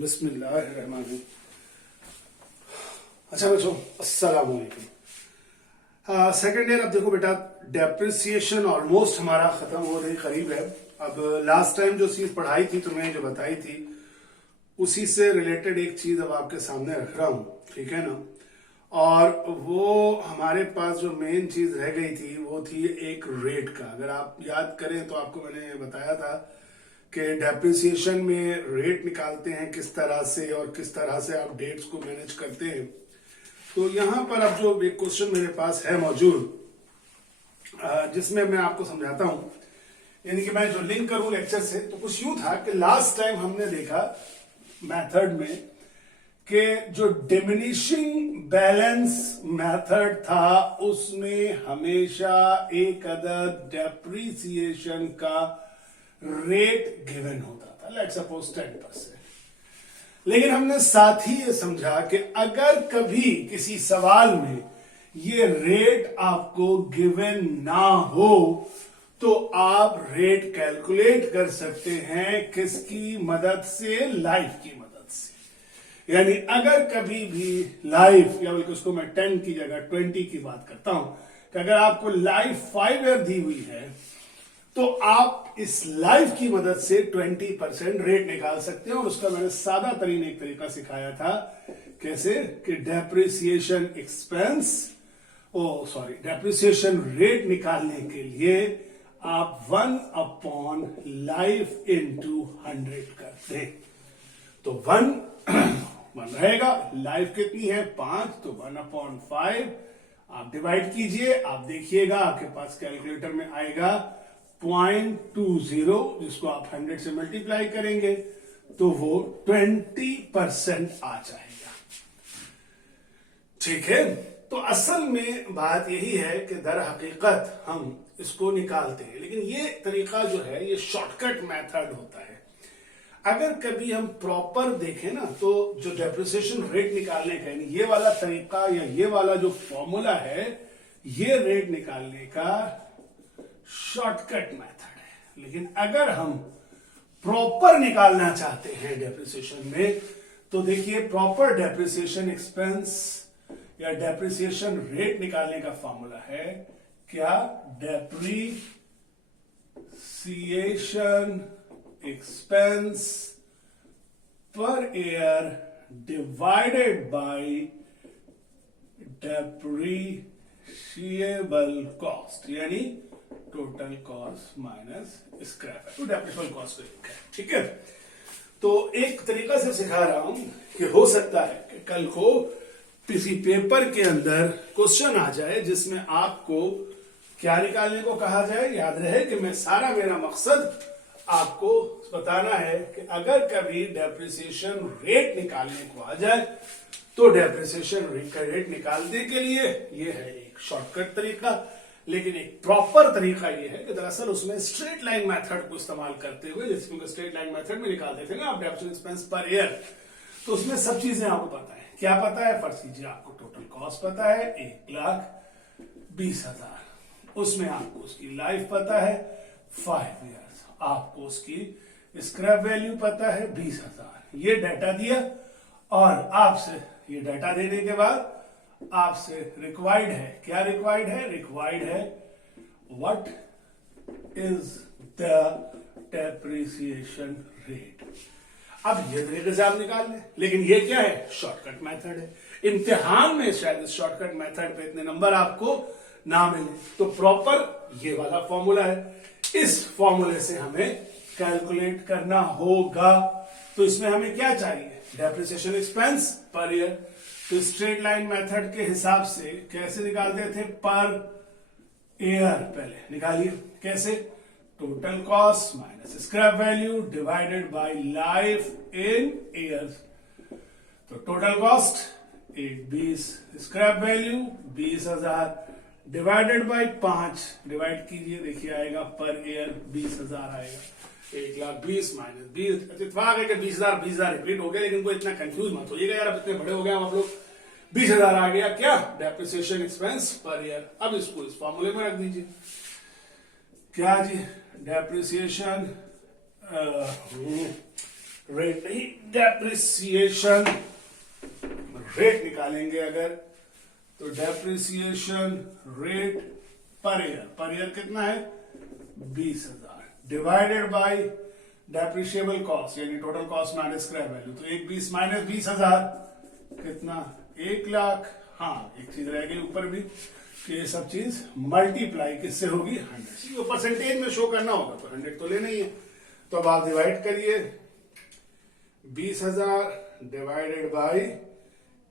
बिस्मिल्लाहिर्रहमानिर्रहीम। अच्छा बच्चों, अस्सलाम वालेकुम। सेकेंड ईयर, अब देखो बेटा, डेप्रिसिएशन ऑलमोस्ट हमारा खत्म होने करीब है। अब लास्ट टाइम जो चीज पढ़ाई थी, तुम्हें जो बताई थी, उसी से रिलेटेड एक चीज अब आपके सामने रख रहा हूं, ठीक है ना। और वो हमारे पास जो मेन चीज रह गई थी वो थी एक रेट का। अगर आप याद करें तो आपको मैंने बताया था कि डेप्रिसिएशन में रेट निकालते हैं किस तरह से, और किस तरह से आप डेट्स को मैनेज करते हैं। तो यहां पर अब जो एक क्वेश्चन मेरे पास है मौजूद, जिसमें मैं आपको समझाता हूं, यानी कि मैं जो लिंक करूं लेक्चर से, तो कुछ यूं था कि लास्ट टाइम हमने देखा मेथड में कि जो डिमिनिशिंग बैलेंस मेथड था उसमें हमेशा एक अदद डेप्रिसिएशन का रेट गिवन होता था, लेट्स सपोज 10%। लेकिन हमने साथ ही ये समझा कि अगर कभी किसी सवाल में ये रेट आपको गिवन ना हो तो आप रेट कैलकुलेट कर सकते हैं किसकी मदद से? लाइफ की मदद से। यानी अगर कभी भी लाइफ, या बल्कि उसको मैं 10 की जगह 20 की बात करता हूं, कि अगर आपको लाइफ 5 ईयर दी हुई है तो आप इस लाइफ की मदद से 20% रेट निकाल सकते हैं। और उसका मैंने सादा तरीन एक तरीका सिखाया था, कैसे कि डेप्रिसिएशन एक्सपेंस, डेप्रिसिएशन रेट निकालने के लिए आप 1/लाइफ इंटू 100 करते हैं। तो 1 रहेगा, लाइफ कितनी है? 5, तो 1/5 आप डिवाइड कीजिए, आप देखिएगा आपके पास कैलकुलेटर में आएगा 0.20, जिसको आप 100 से मल्टीप्लाई करेंगे तो वो 20% आ जाएगा। ठीक है, तो असल में बात यही है कि दर हकीकत हम इसको निकालते हैं, लेकिन ये तरीका जो है ये शॉर्टकट मेथड होता है। अगर कभी हम प्रॉपर देखें ना, तो जो डेप्रिसिएशन रेट निकालने का, यानी ये वाला तरीका या ये वाला जो फॉर्मूला है, ये रेट निकालने का शॉर्टकट मेथड है। लेकिन अगर हम प्रॉपर निकालना चाहते हैं डेप्रिसिएशन में, तो देखिए प्रॉपर डेप्रिसिएशन एक्सपेंस या डेप्रिसिएशन रेट निकालने का फॉर्मूला है क्या? Depreciation expense per year divided by depreciable cost, यानी टोटल कॉस्ट माइनस स्क्रैप है, तो डेप्रिशिएबल कॉस्ट है। ठीक है, तो एक तरीका से सिखा रहा हूं कि हो सकता है कि कल को किसी पेपर के अंदर क्वेश्चन आ जाए जिसमें आपको क्या निकालने को कहा जाए। याद रहे कि मेरा मकसद आपको बताना है कि अगर कभी डेप्रिसिएशन रेट निकालने को आ जाए तो डेप्रिसिएशन रेट निकालने के लिए ये है एक शॉर्टकट तरीका। लेकिन एक प्रॉपर तरीका ये है कि दरअसल उसमें स्ट्रेट लाइन मेथड को इस्तेमाल करते हुए, जैसे क्योंकि स्ट्रेट लाइन मेथड में निकालते थे ना आप डेप्रिसिएशन एक्सपेंस पर ईयर, तो उसमें सब चीजें आपको पता है। क्या पता है? फर्स्ट कीजिए, आपको टोटल कॉस्ट पता है 1,20,000, उसमें आपको उसकी लाइफ पता है 5 ईयर्स, आपको उसकी स्क्रैप वैल्यू पता है 20,000। ये डाटा दिया, और आपसे ये डाटा देने के बाद आपसे रिक्वायर्ड है, क्या रिक्वायर्ड है? रिक्वायर्ड है what is the depreciation rate. अब ये तरीके से आप निकाल लें, लेकिन ये क्या है? शॉर्टकट मेथड है। इम्तिहान में शायद इस शॉर्टकट मेथड पे इतने नंबर आपको ना मिले, तो प्रॉपर ये वाला फॉर्मूला है, इस फॉर्मूले से हमें कैलकुलेट करना होगा। तो इसमें हमें क्या चाहिए? Depreciation expense per year. तो स्ट्रेट लाइन मेथड के हिसाब से कैसे निकालते थे? पर ईयर पहले निकालिए। कैसे? Total cost minus scrap value divided by life in years. तो total cost 1,20, scrap value 20,000 divided by 5, divide कीजिए, देखिए आएगा पर ईयर 20,000 आएगा। 1,20,000 माइनस 20, इत्तेफाक है कि 20,000 रिपीट हो गया, लेकिन कोई इतना कंफ्यूज मत होइएगा यार, अब इतने बड़े हो गए हम आप लोग। 20,000 आ गया क्या? Depreciation expense per year. अब इसको इस फॉर्मूले में रख दीजिए। क्या जी? डेप्रिसिएशन रेट नहीं, डेप्रिसिएशन रेट निकालेंगे अगर, तो डेप्रिसिएशन रेट पर ईयर कितना है 20,000 डिवाइडेड बाय डेप्रिशिएबल कॉस्ट यानी total cost minus scrap value, तो 1 माइनस 20,000 कितना 1,00,000। हाँ एक चीज रह गई ऊपर भी कि ये सब चीज मल्टीप्लाई किससे होगी 100 से, परसेंटेज में शो करना होगा तो 100 तो लेना ही है। तो अब आप डिवाइड करिए 20,000 डिवाइडेड बाय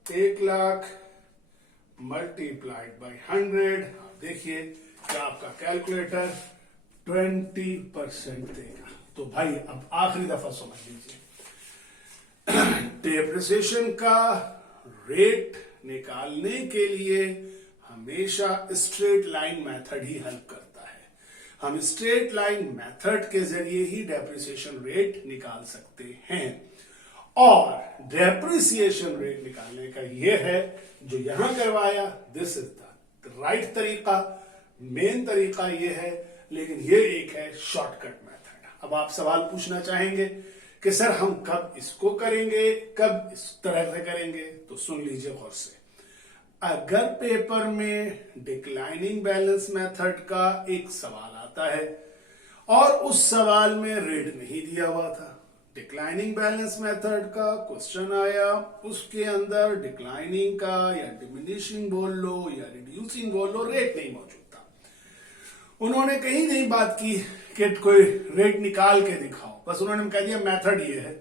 1,00,000 मल्टीप्लाइड बाय 100। देखिए कि आपका कैलकुलेटर 20% देगा। तो भाई अब आखिरी दफा समझ लीजिए, डेप्रिसिएशन का रेट निकालने के लिए हमेशा स्ट्रेट लाइन मेथड ही हेल्प करता है। हम स्ट्रेट लाइन मेथड के जरिए ही डेप्रिसिएशन रेट निकाल सकते हैं, और डेप्रिसिएशन रेट निकालने का यह है जो यहां करवाया, दिस इज द राइट तरीका, मेन तरीका यह है, लेकिन यह एक है शॉर्टकट मेथड। अब आप सवाल पूछना चाहेंगे कि सर हम कब इसको करेंगे, कब इस तरह से करेंगे, तो सुन लीजिए गौर से। अगर पेपर में डिक्लाइनिंग बैलेंस मेथड का एक सवाल आता है और उस सवाल में रेट नहीं दिया हुआ था, डिक्लाइनिंग बैलेंस मेथड का क्वेश्चन आया, उसके अंदर डिक्लाइनिंग का या डिमिनिशिंग बोल लो या रिड्यूसिंग बोल लो, रेट नहीं मौजूद था, उन्होंने कहीं नहीं बात की कि कोई रेट निकाल के दिखाओ, बस उन्होंने कह दिया मेथड ये है।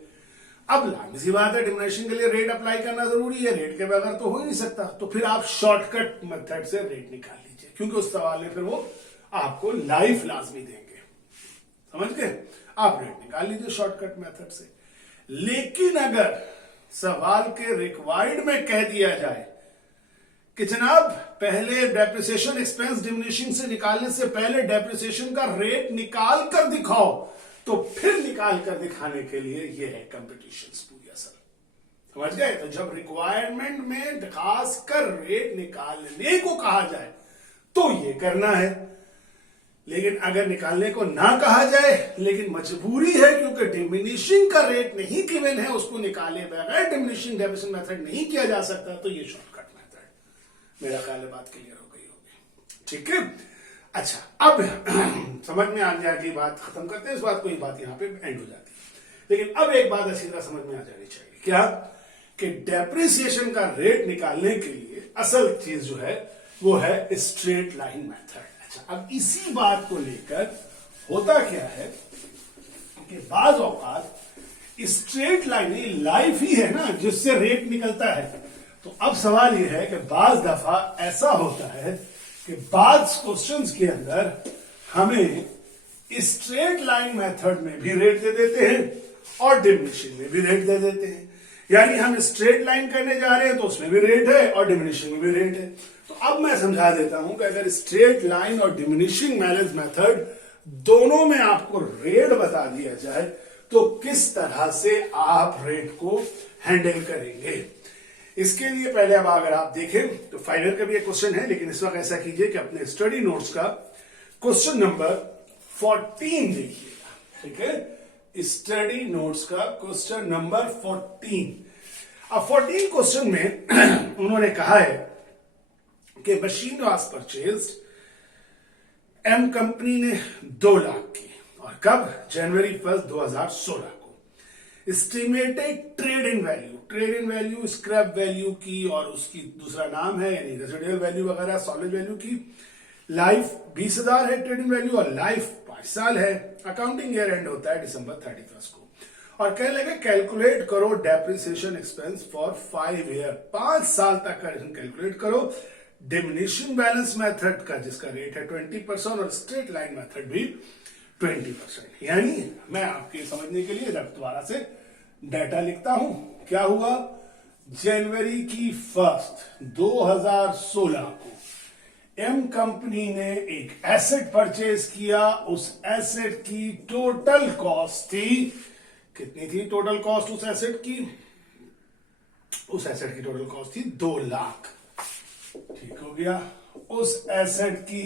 अब लाजिमी सी बात है डिमिनिशिंग के लिए रेट अप्लाई करना जरूरी है, रेट के बगैर तो हो ही नहीं सकता, तो फिर आप शॉर्टकट मेथड से रेट निकाल लीजिए, क्योंकि उस सवाल में फिर वो आपको लाइफ लाजमी देंगे, समझ गए। आप रेट निकाल लीजिए शॉर्टकट मेथड से। लेकिन अगर सवाल के रिक्वायर्ड में कह दिया जाए कि जनाब पहले डेप्रिसिएशन एक्सपेंस डिमिनिशिंग से निकालने से पहले डेप्रिसिएशन का रेट निकाल कर दिखाओ, तो फिर निकाल कर दिखाने के लिए ये है कंपटीशन पूरी असल, समझ गए। तो जब रिक्वायरमेंट में खास कर रेट निकालने को कहा जाए तो ये करना है, लेकिन अगर निकालने को ना कहा जाए लेकिन मजबूरी है क्योंकि डिमिनिशिंग का रेट नहीं गिवन है, उसको निकाले बगैर डिमिनिशिंग डेप्रिसिएशन मेथड नहीं किया जा सकता, तो ये शॉर्टकट मेथड। मेरा ख्याल है बात क्लियर हो गई होगी, ठीक है। अच्छा, अब समझ में आ जाएगी, बात खत्म करते हैं इस बात को, ये बात यहां पे एंड हो जाती है। लेकिन अब एक बात अच्छी तरह समझ में आ जानी चाहिए, क्या कि डेप्रिसिएशन का रेट निकालने के लिए असल चीज जो है वो है स्ट्रेट लाइन मेथड। अच्छा, अब इसी बात को लेकर होता क्या है कि बाज औकात स्ट्रेट लाइन लाइफ ही है ना जिससे रेट निकलता है। तो अब सवाल यह है कि बाज दफा ऐसा होता है कि बाज क्वेश्चंस के अंदर हमें स्ट्रेट लाइन मेथड में भी रेट दे देते हैं और डिमिनिशिंग में भी रेट दे देते हैं। यानी हम स्ट्रेट लाइन करने जा रहे हैं तो उसमें भी रेट है और डिमिनिशिंग में भी रेट है। तो अब मैं समझा देता हूं कि अगर स्ट्रेट लाइन और डिमिनिशिंग बैलेंस मेथड दोनों में आपको रेट बता दिया जाए तो किस तरह से आप रेट को हैंडल करेंगे। इसके लिए पहले अब अगर आप देखें तो फाइनल का भी एक क्वेश्चन है, लेकिन इस वक्त ऐसा कीजिए कि अपने स्टडी नोट्स का क्वेश्चन नंबर 14 देखिएगा, ठीक है। स्टडी नोट्स का क्वेश्चन नंबर 14। अब 14 क्वेश्चन में उन्होंने कहा है कि machine was purchased, M company ने 2 लाख की, और कब, जनवरी 1, 2016 को। Estimated trade in value scrap value की और उसकी दूसरा नाम है यानी रेसिडुअल वैल्यू वगैरह सॉलिड वैल्यू की। लाइफ 20,000 है ट्रेड इन वैल्यू और लाइफ 5 साल है। अकाउंटिंग ईयर एंड होता है दिसंबर 31 को। और कहने लगे कैलकुलेट करो डेप्रिसिएशन एक्सपेंस फॉर 5 ईयर, 5 साल तक का कैलकुलेट करो। डिमिनिशिंग बैलेंस मेथड का जिसका रेट है 20% और स्ट्रेट लाइन मेथड भी 20%। यानी मैं आपके समझने के लिए दोबारा से डाटा लिखता हूं। क्या हुआ, जनवरी की 1 2016 को एम कंपनी ने एक एसेट परचेज किया। उस एसेट की टोटल कॉस्ट थी, कितनी थी टोटल कॉस्ट उस एसेट की? उस एसेट की टोटल कॉस्ट थी 2 लाख। ठीक हो गया। उस एसेट की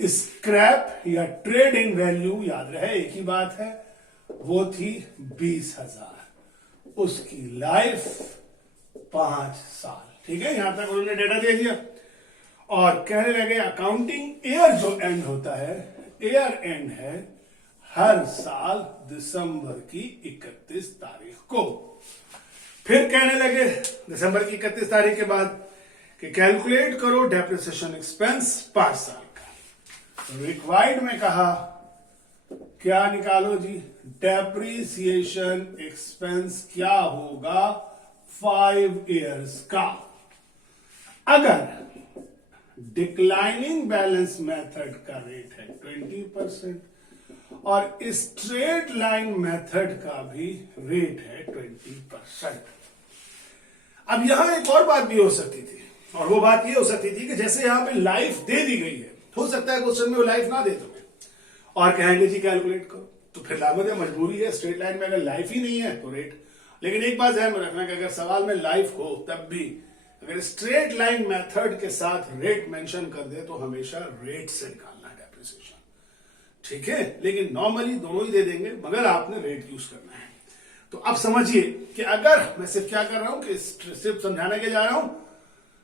स्क्रैप या ट्रेड इन वैल्यू, याद रहे एक ही बात है, वो थी 20,000, उसकी लाइफ 5 साल। ठीक है, यहां तक उन्होंने डेटा दे दिया और कहने लगे अकाउंटिंग ईयर जो एंड होता है, ईयर एंड है हर साल दिसंबर की 31 तारीख को। फिर कहने लगे दिसंबर की 31 तारीख के बाद कि कैलकुलेट करो डेप्रिसिएशन एक्सपेंस 5 साल का। रिक्वायर्ड में कहा क्या निकालो जी, डेप्रिसिएशन एक्सपेंस क्या होगा 5 इयर्स का। अगर डिक्लाइनिंग बैलेंस मेथड का रेट है 20% और स्ट्रेट लाइन मेथड का भी रेट है 20%। अब यहां एक और बात भी हो सकती थी, और वो बात ये हो सकती थी कि जैसे यहां पे लाइफ दे दी गई है, हो सकता है क्वेश्चन में वो लाइफ ना दे तुम्हें और कहेंगे जी कैलकुलेट करो, तो फिर लागत है, मजबूरी है। स्ट्रेट लाइन में अगर लाइफ ही नहीं है तो रेट। लेकिन एक बात ध्यान में रखना कि अगर सवाल में लाइफ हो तब भी अगर स्ट्रेट लाइन मेथड के साथ रेट मेंशन कर दे तो हमेशा रेट से निकालना है डेप्रिसिएशन। ठीक है, लेकिन नॉर्मली दोनों ही दे देंगे मगर आपने रेट यूज करना है। तो अब समझिए कि अगर मैं सिर्फ क्या कर रहा हूं कि सिर्फ समझाने के जा रहा हूं,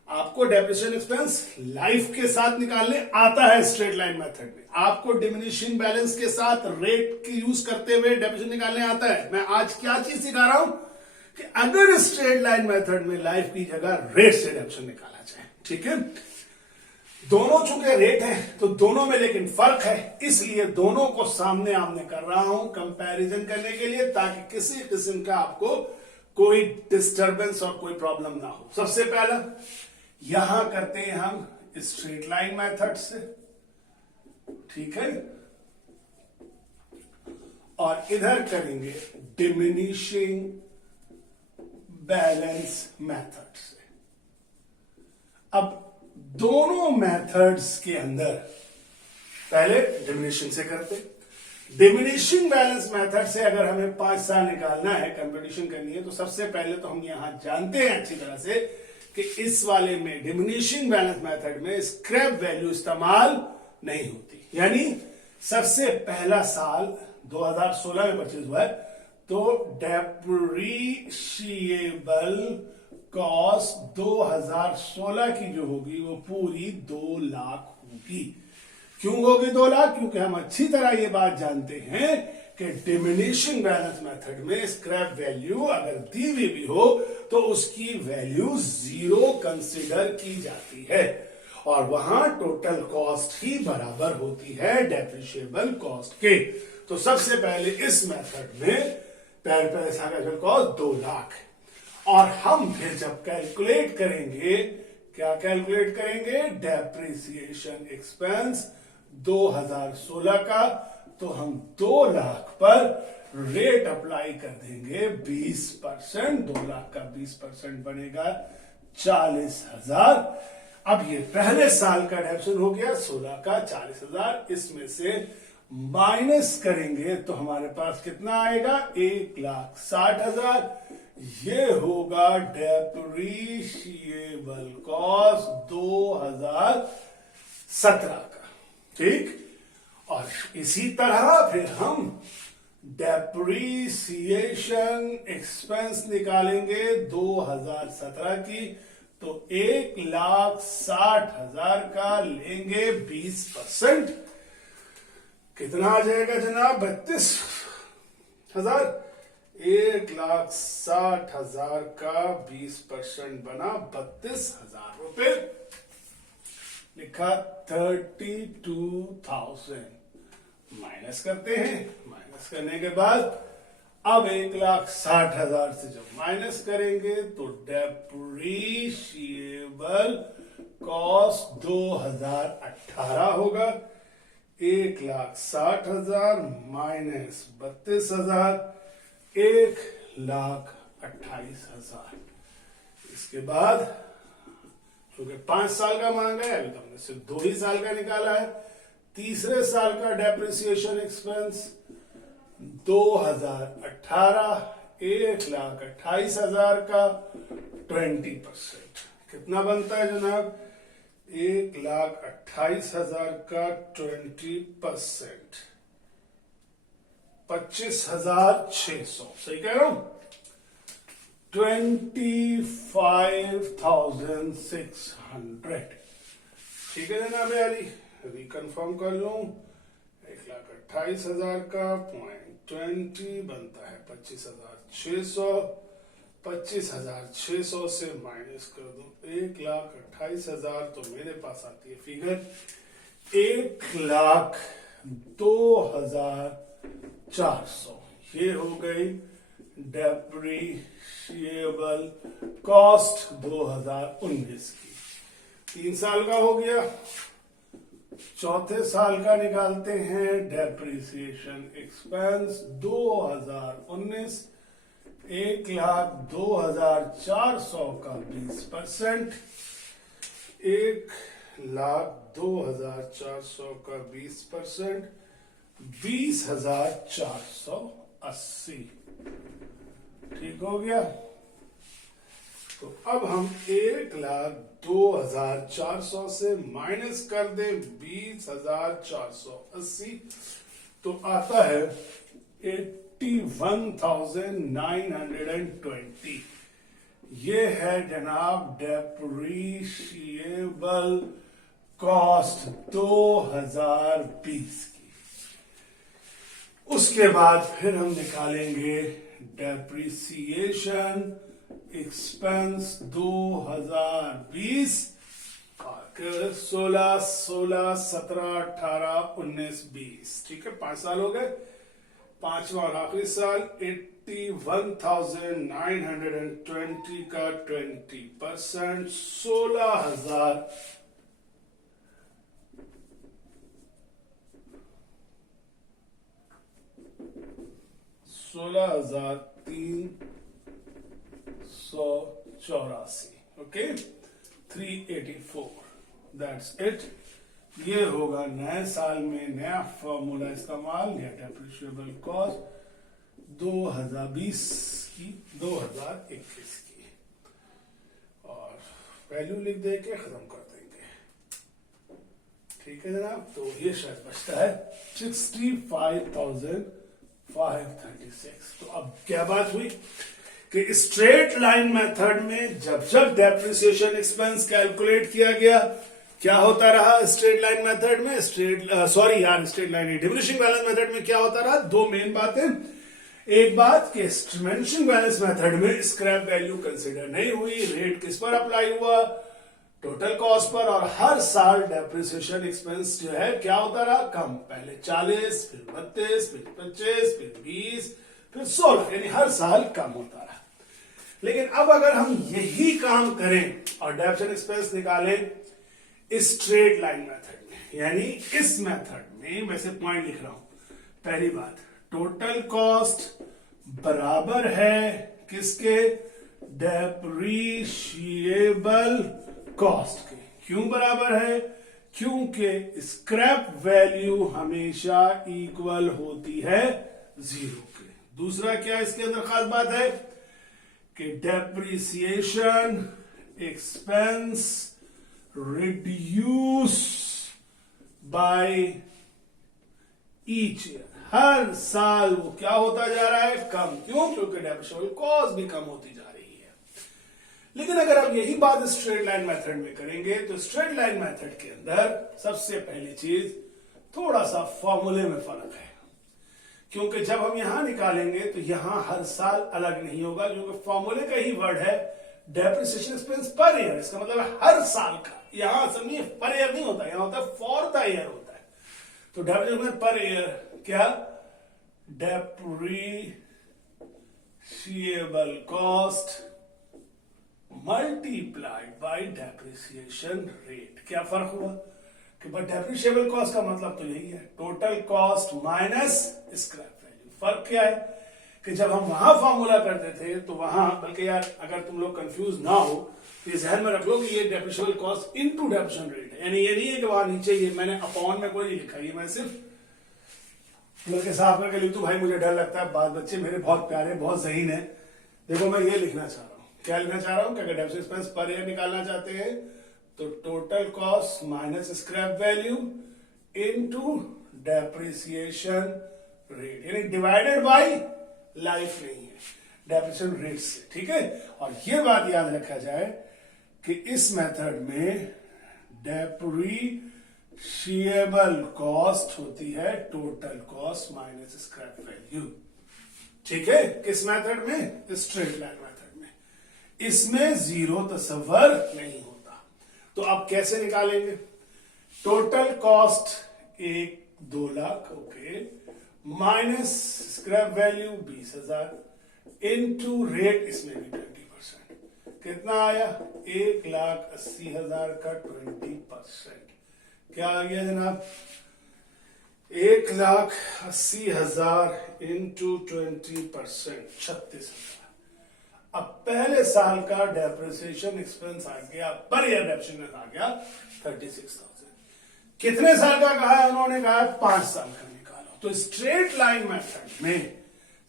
आपको डेप्रिसिएशन एक्सपेंस लाइफ के साथ निकालने आता है स्ट्रेट लाइन मेथड में, आपको डिमिनिशिंग बैलेंस के साथ रेट की यूज करते हुए डेप्रिसिएशन निकालने आता है। मैं आज क्या चीज सिखा रहा हूं कि अगर स्ट्रेट लाइन मेथड में लाइफ की जगह रेट से डेप्रिसिएशन निकाला जाए। ठीक है, दोनों चूंकि रेट है तो दोनों में लेकिन फर्क है, इसलिए दोनों को सामने आमने कर रहा हूं कंपैरिजन करने के लिए, ताकि किसी किस्म का आपको कोई डिस्टरबेंस और कोई प्रॉब्लम ना हो। सबसे पहला यहां करते हैं हम स्ट्रेट लाइन मेथड से, ठीक है, और इधर करेंगे डिमिनिशिंग बैलेंस मेथड से। अब दोनों मेथड्स के अंदर पहले डिमिनिशिंग से करते। डिमिनिशिंग बैलेंस मेथड से अगर हमें 5 साल निकालना है, कंपटीशन करनी है, तो सबसे पहले तो हम यहां जानते हैं अच्छी तरह से कि इस वाले में डिमिनिशिंग बैलेंस मेथड में स्क्रैप वैल्यू इस्तेमाल नहीं होती। यानी सबसे पहला साल 2016 में परचेज हुआ है तो डेप्रिशिएबल कॉस्ट 2016 की जो होगी वो पूरी 2 लाख होगी। क्यों होगी 2 लाख? क्योंकि हम अच्छी तरह ये बात जानते हैं कि डिमिनिशिंग बैलेंस मेथड में स्क्रैप वैल्यू अगर दी हुई भी हो तो उसकी वैल्यू 0 कंसिडर की जाती है और वहां टोटल कॉस्ट ही बराबर होती है डेप्रिशिएबल कॉस्ट के। तो सबसे पहले इस मेथड में पहले कॉस्ट 2 लाख है और हम फिर जब कैलकुलेट करेंगे, क्या कैलकुलेट करेंगे? डेप्रिसिएशन एक्सपेंस 2016 का, तो हम 2 लाख पर रेट अप्लाई कर देंगे 20%। 2 लाख का 20% बनेगा 40,000। अब ये पहले साल का डेप्रिसिएशन हो गया 16 का 40,000, इसमें से माइनस करेंगे तो हमारे पास कितना आएगा? 1,60,000। ये होगा डेप्रिशिएबल कॉस्ट 2017 का। ठीक, और इसी तरह फिर हम डेप्रिसिएशन एक्सपेंस निकालेंगे 2017 की, तो 1,60,000 का लेंगे 20%। कितना आ जाएगा जनाब? 32,000। 1,60,000 का 20% बना 32,000 रुपए, लिखा 32,000। माइनस करते हैं, माइनस करने के बाद अब 1,60,000 से जब माइनस करेंगे तो डेप्रिशिएबल कॉस्ट 2018 होगा। 1,60,000 माइनस 32,000, 1,28,000। इसके बाद क्योंकि 5 साल का मांगा है, अभी तो हमने सिर्फ 2 ही साल का निकाला है। तीसरे साल का डेप्रिसिएशन एक्सपेंस 2018, 1,28,000 का 20%। कितना बनता है जनाब? 1,28,000 का 20%। 25,600, सही कह रहा हूं, 25,600, ठीक है जनाब अली, रिकन्फर्म कर लूं, 1,28,000 का 0.20 बनता है 25,600, 25,600 से माइनस कर दूं 1,28,000, तो मेरे पास आती है फिगर 1,02,400। ये हो गई डेप्रिशिएबल कॉस्ट 2019 की। 3 साल का हो गया, चौथे साल का निकालते हैं। डेप्रिसिएशन एक्सपेंस 2019 1,02,400 का 20%, 1,02,400 का 20%, 20,480, ठीक हो गया। तो अब हम 1,02,400 से माइनस कर दें 20,480, तो आता है 81,920। ये है जनाब डेप्रिशिएबल कॉस्ट 2020 की। उसके बाद फिर हम निकालेंगे डेप्रिसिएशन एक्सपेंस 2020, 16, 17, 18, 19, 20, ठीक है, 5 साल हो गए। 5वां और आखिरी साल 81,920 का 20%, 16,384, ओके, 384, दैट्स इट। ये होगा नए साल में नया फॉर्मूला इस्तेमाल या डेप्रिशिएबल कॉस्ट 2020 की 2021 की, और वैल्यू लिख दे के खत्म कर देंगे, ठीक है जनाब। तो ये शायद बचता है 65,536। तो अब क्या बात हुई कि स्ट्रेट लाइन मेथड में जब जब डेप्रिसिएशन एक्सपेंस कैलकुलेट किया गया, क्या होता रहा स्ट्रेट लाइन मेथड में, straight line diminishing balance method में क्या होता रहा? 2 मेन बातें। एक बात कि डिमिनिशिंग बैलेंस मेथड में स्क्रैप वैल्यू कंसीडर नहीं हुई, रेट किस पर अप्लाई हुआ? टोटल कॉस्ट पर, और हर साल डेप्रिसिएशन एक्सपेंस जो है क्या होता रहा? कम। पहले 40, फिर 32, फिर 25, फिर 20, फिर 16, यानी हर साल कम होता रहा। लेकिन अब अगर हम यही काम करें और डेप्रिसिएशन एक्सपेंस निकालें स्ट्रेट लाइन मेथड में, यानी इस मेथड में, वैसे पॉइंट लिख रहा हूं, पहली बात, टोटल कॉस्ट बराबर है किसके? डेप्रिशिएबल कॉस्ट के। क्यों बराबर है? क्योंकि स्क्रैप वैल्यू हमेशा इक्वल होती है 0 के। दूसरा क्या इसके अंदर खास बात है कि depreciation expense reduce by each year, हर साल वो क्या होता जा रहा है? कम। क्यों? क्योंकि डेप्रिसिएबल कॉस्ट भी कम होती जा रही है। लेकिन अगर आप यही बात स्ट्रेट लाइन मेथड में करेंगे, तो स्ट्रेट लाइन मेथड के अंदर सबसे पहली चीज, थोड़ा सा फॉर्मूले में फर्क है। क्योंकि जब हम यहां निकालेंगे तो यहां हर साल अलग नहीं होगा, क्योंकि फॉर्मूले का ही वर्ड है डेप्रिसिएशन एक्सपेंस पर ईयर। इसका मतलब हर साल का। यहां समझिए पर ईयर नहीं होता, यहां होता है फॉर द ईयर होता है। तो डेप्रिसिएशन पर ईयर क्या? Depreciable cost multiplied by depreciation rate. क्या फर्क हुआ कि बट डेप्रिशिएबल कॉस्ट का मतलब तो यही है, total cost minus scrap value. फर्क क्या है कि जब हम वहां फॉर्मूला करते थे तो वहां, बल्कि यार अगर तुम लोग कंफ्यूज ना हो तो ये ध्यान में रख लो कि ये depreciable cost into depreciation rate है। यानी ये नहीं है कि वहां नीचे ये मैंने अपॉन में कोई नहीं लिखा, ये मैं सिर्फ बल्कि साफ करके लिख दूं। भाई मुझे डर लगता है, बात बच्चे मेरे बहुत प्यारे, बहुत ज़हीन है। देखो मैं ये लिखना चाह रहा हूं, क्या लिखना चाह रहा हूं कि अगर डेप्रिसिएशन एक्सपेंस पर ईयर निकालना चाहते हैं तो total cost minus scrap value into depreciation rate, यानी डिवाइडेड बाय लाइफ नहीं है, डेप्रिसिएशन रेट से, ठीक है। और ये बात याद रखा जाए कि इस मेथड में डेप्रिशिएबल कॉस्ट होती है total cost minus scrap value, ठीक है। किस मेथड में? स्ट्रेट लाइन मेथड में। इसमें जीरो तस्वर नहीं होता। तो अब कैसे निकालेंगे? Total cost 2 lakh, okay, minus scrap value 20,000 into rate, इसमें भी 20%, कितना आया? 1,80,000 का 20%, क्या आ गया जनाब? 1,80,000 इंटू 20%, 36,000। अब पहले साल का डेप्रिसिएशन एक्सपेंस आ गया, पर ईयर डेप्रिसिएशन आ गया 36,000। कितने साल का कहा है उन्होंने? कहा 5 साल का निकालो। तो स्ट्रेट लाइन मेथड में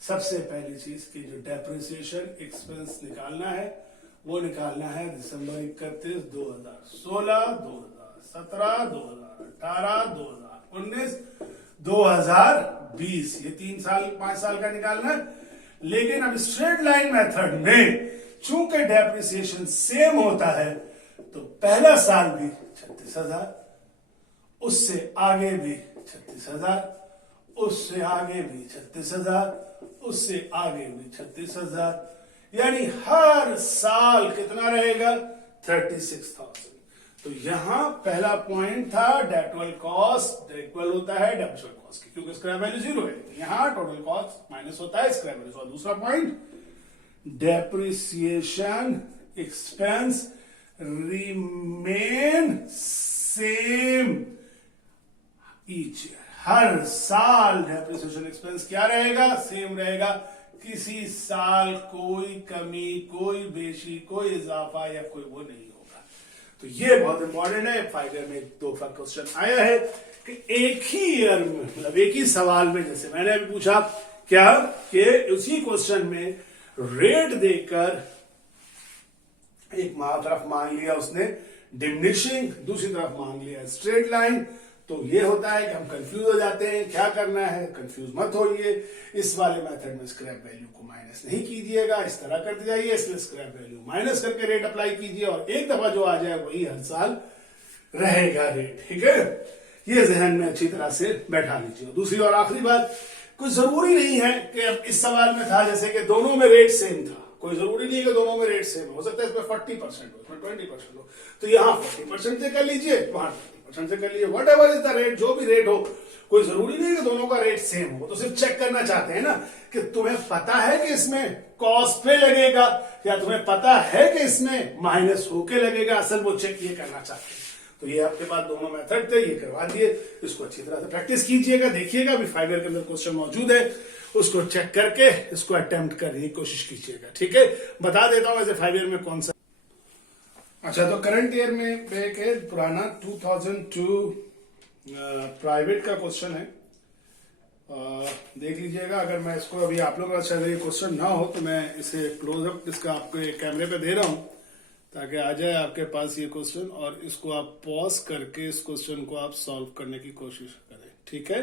सबसे पहली चीज की जो डेप्रिसिएशन एक्सपेंस निकालना है वो निकालना है दिसंबर 31, 2016, 2017, 2018, 2019, 2020, ये 3 साल 5 साल का निकालना है। लेकिन अब स्ट्रेट लाइन मेथड में चूंकि डेप्रिसिएशन सेम होता है तो पहला साल भी 36,000, उससे आगे भी 36,000, उससे आगे भी 36,000, उससे आगे भी 36,000, यानी हर साल कितना रहेगा? 36,000। तो यहां पहला पॉइंट था डेटुअल कॉस्ट इक्वल होता है डेप्रिसिएशन कॉस्ट की, क्योंकि स्क्रैप वैल्यू 0 है। यहां टोटल कॉस्ट माइनस होता है स्क्रैप वैल्यू। और दूसरा point, depreciation expense remain same each year. हर साल डेप्रिसिएशन एक्सपेंस क्या रहेगा? सेम रहेगा। किसी साल कोई कमी, कोई बेशी, कोई इजाफा या कोई वो नहीं होगा। तो ये बहुत इंपॉर्टेंट है। 5 ईयर में 2 क्वेश्चन आया है कि एक ही ईयर में, मतलब एक ही सवाल में, जैसे मैंने अभी पूछा क्या कि उसी क्वेश्चन में रेट देकर एक तरफ मांग लिया उसने डिमिनिशिंग, दूसरी तरफ मांग लिया स्ट्रेट लाइन। तो ये होता है कि हम कंफ्यूज हो जाते हैं, क्या करना है? कंफ्यूज मत होइए। इस वाले मेथड में स्क्रैप वैल्यू को माइनस नहीं कीजिएगा, इस तरह करते जाइए। इसमें स्क्रैप वैल्यू माइनस करके रेट अप्लाई कीजिए और एक दफा जो आ जाए वही हर साल रहेगा रेट, ठीक है। ये जहन में अच्छी तरह से बैठा लीजिए। दूसरी और आखिरी बात, कुछ जरूरी नहीं है कि अब इस सवाल में था जैसे कि दोनों में रेट सेम था, कोई जरूरी नहीं है कि दोनों में रेट सेम हो सकता है इसमें 40% हो, इसमें 20% हो। तो यहां 40% से कर लीजिए, वहां 20% से कर लीजिए, what ever is the rate, जो भी रेट हो, कोई जरूरी नहीं है कि दोनों का रेट सेम हो। तो सिर्फ चेक करना चाहते हैं ना कि तुम्हें पता है कि इसमें कॉस्ट पे लगेगा या तुम्हें पता है कि इसमें माइनस होके लगेगा, असल वो चेक ये करना चाहते हैं। तो ये आपके पास दोनों मेथड थे, ये करवा दिए। इसको अच्छी तरह से प्रैक्टिस कीजिएगा, देखिएगा अभी 5 ईयर के अंदर क्वेश्चन मौजूद है, उसको चेक करके इसको अटेम्प्ट करने की कोशिश कीजिएगा, ठीक है। बता देता हूं वैसे 5 ईयर में कौन सा। अच्छा, तो करंट ईयर में एक है पुराना 2002 प्राइवेट का क्वेश्चन है, देख लीजिएगा। अगर मैं इसको अभी आप लोगों का शायद ये क्वेश्चन ना हो तो मैं इसे क्लोजअप इसका आपको कैमरे पे दे रहा हूं ताकि आ जाए आपके पास ये क्वेश्चन, और इसको आप पॉज करके इस क्वेश्चन को आप सॉल्व करने की कोशिश करें, ठीक है।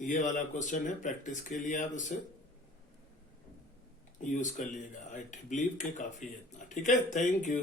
ये वाला क्वेश्चन है, प्रैक्टिस के लिए आप इसे यूज कर लीजिएगा। आई बिलीव के काफी है इतना, ठीक है। Thank you.